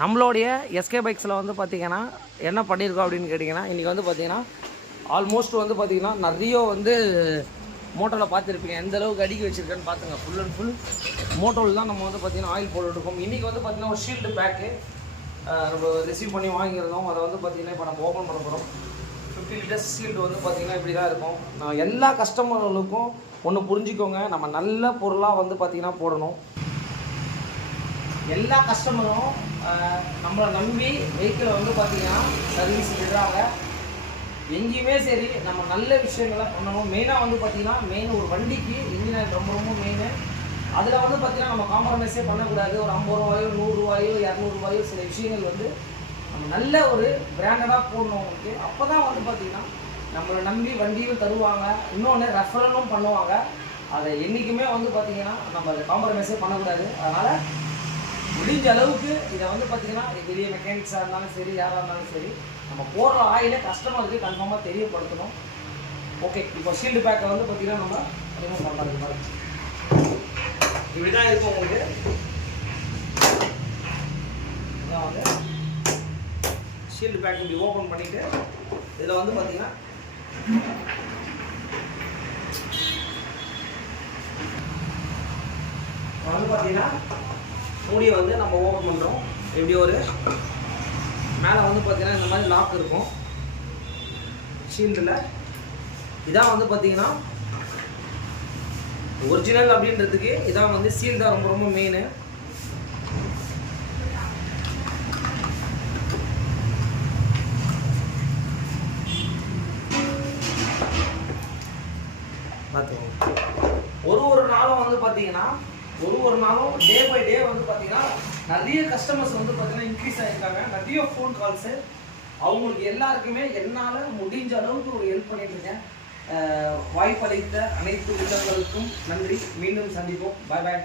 நம்மளுடைய எஸ்கே பைக்ஸில் வந்து பார்த்திங்கன்னா என்ன பண்ணியிருக்கோம் அப்படின்னு கேட்டிங்கன்னா, இன்றைக்கி வந்து பார்த்திங்கன்னா ஆல்மோஸ்ட் வந்து பார்த்திங்கன்னா நிறைய வந்து மோட்டோவில் பார்த்துருப்பீங்க. எந்த அளவுக்கு அடிக்கி வச்சுருக்கேன்னு பார்த்துங்க. ஃபுல் அண்ட் ஃபுல் மோட்டோவில் தான் நம்ம வந்து பார்த்திங்கன்னா ஆயில் போட்டுருக்கோம். இன்றைக்கி வந்து பார்த்திங்கன்னா ஒரு ஷீல்டு பேக்கு நம்ம ரிசீவ் பண்ணி வாங்கியிருந்தோம். அதை வந்து பார்த்திங்கன்னா இப்போ நம்ம ஓப்பன் பண்ண போகிறோம். 50 லிட்டர்ஸ் ஷீல்டு வந்து பார்த்திங்கன்னா இப்படி தான் இருக்கும். நான் எல்லா கஸ்டமர்களுக்கும் ஒன்று புரிஞ்சுக்கோங்க, நம்ம நல்ல பொருளாக வந்து பார்த்திங்கன்னா போடணும். எல்லா கஸ்டமரும் நம்மளை நம்பி வெஹிக்கிளை வந்து பார்த்திங்கன்னா சர்வீஸ் விடுறாங்க. எங்கேயுமே சரி நம்ம நல்ல விஷயங்களை பண்ணணும். மெயினாக வந்து பார்த்திங்கன்னா ஒரு வண்டிக்கு இன்ஜின் ஆயில் ரொம்ப ரொம்ப மெயின். அதில் வந்து பார்த்திங்கன்னா நம்ம காம்ப்ரமைஸே பண்ணக்கூடாது. ஒரு 50 ரூபாயோ 100 ரூபாயோ 200 ரூபாயோ சில விஷயங்கள் வந்து நம்ம நல்ல ஒரு பிராண்டடாக போடணும் உங்களுக்கு. அப்போ தான் வந்து பார்த்திங்கன்னா நம்மளை நம்பி வண்டியும் தருவாங்க. இன்னொன்று ரெஃபரலும் பண்ணுவாங்க. அதை என்றைக்குமே வந்து பார்த்திங்கன்னா நம்ம அதை காம்ப்ரமைஸே பண்ணக்கூடாது. அதனால் முடிஞ்ச அளவுக்கு இதை வந்து பார்த்திங்கன்னா வெளியே மெக்கானிக்ஸாக இருந்தாலும் சரி, யாராக இருந்தாலும் சரி, நம்ம போடுற ஆயிலை கஸ்டமருக்கு கன்ஃபார்மாக தெரியப்படுத்தணும். ஓகே, இப்போ ஷீல்டு பேக்கை வந்து பார்த்திங்கன்னா நம்ம ரிமூவ் பண்ணுறது மாதிரி இப்படி தான் இருக்கும் உங்களுக்கு. இதான் வந்து ஷீல்டு பேக் இப்படி ஓப்பன் பண்ணிவிட்டு இதில் வந்து பார்த்திங்கன்னா வந்து பார்த்திங்கன்னா மூடியை வந்து நம்ம ஓப்பன் பண்ணுறோம். எப்படி ஒரு மேலே வந்து பார்த்திங்கன்னா இந்த மாதிரி லாக் இருக்கும் ஷீல்டில். இதான் வந்து பார்த்திங்கன்னா ஒரிஜினல் அப்படின்றதுக்கு இதான் வந்து சீல் தான் ரொம்ப ரொம்ப மெயின். பார்த்துக்கோங்க. ஒரு நாளும் வந்து பார்த்திங்கன்னா ஒரு நாளும் டே பை டே வந்து பார்த்திங்கன்னா நிறைய கஸ்டமர்ஸ் வந்து பார்த்திங்கன்னா இன்க்ரீஸ் ஆகிருக்காங்க. நிறைய ஃபோன் கால்ஸு. அவங்களுக்கு எல்லாருக்குமே என்னால் முடிஞ்ச அளவுக்கு ஒரு ஹெல்ப் பண்ணிட்டுருக்கேன். வாய்ப்பளித்த அனைத்து உள்ளங்களுக்கும் நன்றி. மீண்டும் சந்திப்போம். பாய் பாய்.